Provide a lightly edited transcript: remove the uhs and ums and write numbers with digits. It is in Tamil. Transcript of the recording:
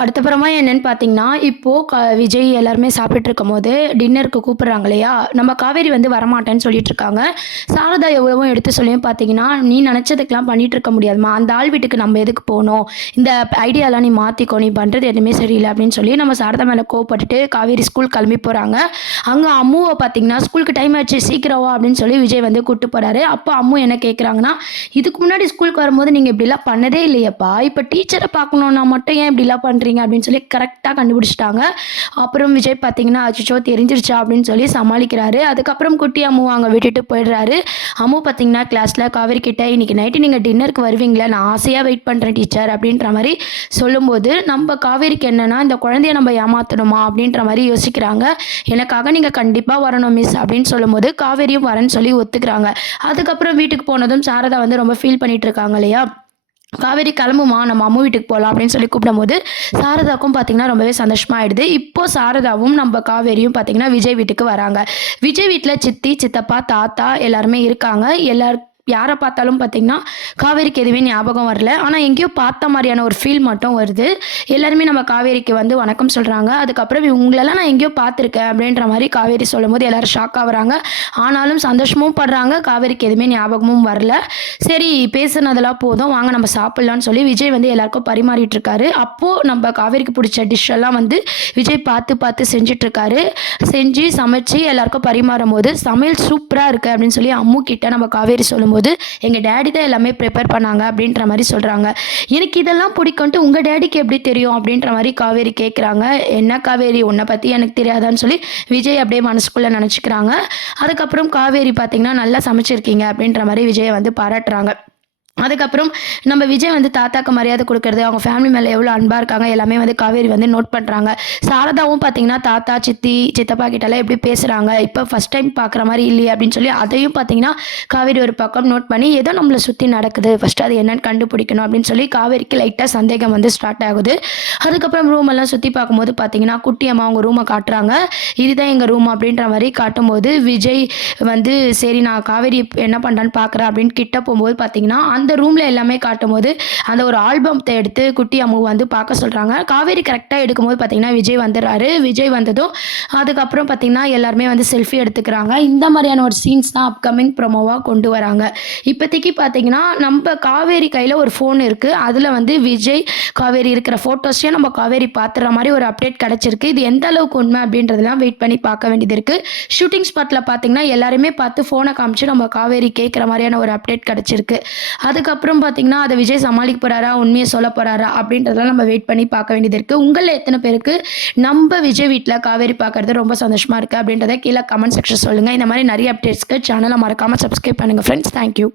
அடுத்தப்புறமா என்னன்னு பார்த்தீங்கன்னா, இப்போ விஜய் எல்லாருமே சாப்பிட்டுட்டு இருக்கும்போது, டின்னருக்கு கூப்பிடுறாங்க இல்லையா? நம்ம காவேரி வந்து வரமாட்டேன்னு சொல்லிட்டு இருக்காங்க. சாரதா எவ்வளவோ எடுத்து சொல்லியும் பார்த்தீங்கன்னா, "நீ நெனச்சதுக்கெல்லாம் பண்ணிட்டு இருக்க முடியாதும்மா. அந்த ஆள் வீட்டுக்கு நம்ம எதுக்கு போணும்? இந்த ஐடியாலாம் நீ மாத்திக்கோ. நீ பண்றது எதுவுமே சரியில்ல." அப்படின்னு சொல்லி நம்ம சாரதா மேல கோவப்பட்டுட்டு காவேரி ஸ்கூல் கிளம்பி போறாங்க. அங்க அம்முவ பார்த்தீங்கன்னா, "ஸ்கூலுக்கு டைம் ஆச்சு சீக்கிரம் வா" அப்படின்னு சொல்லி விஜய் வந்து கூட்டு போறாரு. அப்போ அம்மு என்ன கேட்குறாங்கன்னா, "இதுக்கு முன்னாடி ஸ்கூலுக்கு வரும்போது நீங்க இப்படிலாம் பண்ணதே இல்லையேப்பா. இப்ப டீச்சர பார்க்கணும்னா மட்டும் ஏன் இப்படிலாம் பண்றீங்க?" அப்படின்னு சொல்லி கரெக்ட்டா கண்டுபிடிச்சுட்டாங்க. அப்புறம் விஜய் பார்த்தீங்கன்னா, "அச்சச்சோ! தெரிஞ்சிருச்சா?" அப்படின்னு சொல்லி சமாளிக்கிறாரு. அதுக்கப்புறம் குட்டி அம்முவ அங்க விட்டுட்டு போயிடுறாரு. அம்மு பார்த்தீங்கன்னா, கிளாஸ்ல காவேரி கிட்ட, "இன்னைக்கு நைட்டு நீங்க டின்னருக்கு வருவீங்களா? நான் ஆசையா வெயிட் பண்றேன் டீச்சர்." அப்படின்ற மாரி சொல்லும்போது, நம்ம காவேரிக்கு என்னன்னா, இந்த குழந்தைய நம்ம ஏமாத்தணுமா? அப்படின்ற மாரி யோசிக்கிறாங்க. "எனக்காக நீங்க கண்டிப்பா வரணும் மிஸ்." அப்படின்னு சொல்லும்போது, காவேரியும் வரேன்னு சொல்லி ஒத்துக்கிறாங்க. அதுக்கப்புறம் வீட்டுக்கு போனதும் சாரதா வந்து ரொம்ப ஃபீல் பண்ணிட்டு இருக்காங்க இல்லையா? "காவேரி கிளம்புமா, நம்ம அம்மு வீட்டுக்கு போலாம்." அப்படின்னு சொல்லி கூப்பிடும்போது, சாரதாவுக்கும் பார்த்தீங்கன்னா ரொம்பவே சந்தோஷமா ஆயிடுது. இப்போ சாரதாவும், நம்ம காவேரியும் பார்த்தீங்கன்னா விஜய் வீட்டுக்கு வராங்க. விஜய் வீட்ல சித்தி, சித்தப்பா, தாத்தா எல்லாருமே இருக்காங்க. யார பார்த்தாலும் பார்த்தீங்கன்னா, காவேரிக்கு எதுவுமே ஞாபகம் வரல. ஆனா எங்கேயோ பார்த்த மாரியான ஒரு ஃபீல் மட்டும் வருது. எல்லாருமே நம்ம காவேரிக்கு வந்து வணக்கம் சொல்றாங்க. அதுக்கப்புறம் "இவங்களெல்லாம் நான் எங்கேயோ பார்த்துருக்கேன்." அப்படின்ற மாரி காவேரி சொல்லும்போது எல்லாரும் ஷாக் ஆவுறாங்க. ஆனாலும் சந்தோஷமும் படுறாங்க. காவேரிக்கு எதுவுமே ஞாபகமும் வரல. சரி பேசுனதெல்லாம் போதும். வாங்க நம்ம சாப்பிடலாம்னு சொல்லி விஜய் வந்து எல்லாருக்கும் பரிமாறிட்டு இருக்காரு. அப்போ நம்ம காவேரிக்கு புடிச்ச டிஷ் எல்லாம் வந்து விஜய் பார்த்து பார்த்து செஞ்சுட்டு இருக்காரு. செஞ்சு சமைச்சு எல்லாருக்கும் பரிமாறும்போது, "சமையல் சூப்பரா இருக்கு." அப்படின்னு சொல்லி அம்மு கிட்ட நம்ம காவேரி சொல்லும்போது, "எங்க டாடி தான் எல்லாமே ப்ரிப்பேர் பண்ணாங்க." அப்படின்ற மாரி சொல்றாங்க. "எனக்கு இதெல்லாம் பிடிக்கும்ன்ட்டு உங்க டாடிக்கு எப்படி தெரியும்?" அப்படின்ற மாரி காவேரி கேட்குறாங்க. "என்ன காவேரி உன்ன பத்தி எனக்கு தெரியாதான்னு?" சொல்லி விஜய் அப்படியே மனசுக்குள்ள நெனச்சுக்கிறாங்க. அதுக்கப்புறம் காவேரி பார்த்தீங்கன்னா, "நல்லா சமைச்சிருக்கீங்க." அப்படின்ற மாரி விஜய வந்து பாராட்டுறாங்க. அதுக்கப்புறம் நம்ம விஜய் வந்து தாத்தாக்கு மரியாதை குடுக்குறது, அவங்க ஃபேமிலி மேல எவ்வளோ அன்பா இருக்காங்க, எல்லாமே வந்து காவேரி வந்து நோட் பண்றாங்க. சாரதாவும் பார்த்தீங்கன்னா, தாத்தா, சித்தி, சித்தப்பா கிட்டலாம் எப்படி பேசுறாங்க, இப்ப ஃபர்ஸ்ட் டைம் பார்க்குற மாரி இல்லையே அப்படின்னு சொல்லி அதையும் பார்த்தீங்கன்னா, காவேரி ஒரு பக்கம் நோட் பண்ணி, ஏதோ நம்மள சுத்தி நடக்குது. ஃபர்ஸ்ட்டு அது என்னன்னு கண்டுபிடிக்கணும் அப்படின்னு சொல்லி காவேரிக்கு லைட்டா சந்தேகம் வந்து ஸ்டார்ட் ஆகுது. அதுக்கப்புறம் ரூம் எல்லாம் சுத்தி பார்க்கும்போது பார்த்தீங்கன்னா, குட்டி அம்மா அவங்க ரூம காட்டுறாங்க. இதுதான் எங்க ரூம் அப்படின்ற மாரி காட்டும்போது, விஜய் வந்து சரி நான் காவேரி என்ன பண்றான்னு பார்க்குறேன் அப்படின்னு கிட்ட போம்போது பார்த்தீங்கன்னா, அந்த ரூம்ல எல்லாமே காட்டும்போது, அந்த ஒரு ஆல்பத்த எடுத்து குட்டி அம்மு வந்து பார்க்க சொல்றாங்க. காவேரி கரெக்ட்டா எடுக்கும்போது பார்த்தீங்கன்னா, விஜய் வந்துர்றாரு. விஜய் வந்ததும், அதுக்கப்புறம் பார்த்தீங்கன்னா, எல்லாருமே வந்து செல்ஃபி எடுத்துக்கிறாங்க. இந்த மாரியான ஒரு சீன்ஸ் தான் அப்கமிங் ப்ரோமோவா கொண்டு வராங்க. இப்போதைக்கு பார்த்தீங்கன்னா, நம்ப காவேரி கையில ஒரு ஃபோன் இருக்கு. அதுல வந்து விஜய், காவேரி இருக்கிற ஃபோட்டோஸையும் நம்ம காவேரி பார்த்துற மாரி ஒரு அப்டேட் கிடைச்சிருக்கு. இது எந்த அளவுக்கு உண்மை அப்படின்றதெல்லாம் வெயிட் பண்ணி பார்க்க வேண்டியது இருக்கு. ஷூட்டிங் ஸ்பாட்ல பார்த்தீங்கன்னா, எல்லாருமே பார்த்து ஃபோன காமிச்சு நம்ம காவேரி கேட்குற மாரியான ஒரு அப்டேட் கிடைச்சிருக்கு. அதுக்கப்புறம் பார்த்தீங்கன்னா, அத விஜய் சமாளிக்க போறாரா? உண்மைய சொல்ல போறாரா? அப்படின்றதெல்லாம் நம்ம வெயிட் பண்ணி பார்க்க வேண்டியது இருக்கு. உங்கள்ல எத்தன பேருக்கு நம்ப விஜய் வீட்ல காவேரி பார்க்கறது ரொம்ப சந்தோஷமா இருக்கு அப்படின்றத கீழ கமெண்ட் செக்ஷன் சொல்லுங்க. இந்த மாரி நெறைய அப்டேட்ஸ்க்கு சேனல மறக்காம சப்ஸ்கிரைப் பண்ணுங்க ஃப்ரெண்ட்ஸ். Thank you.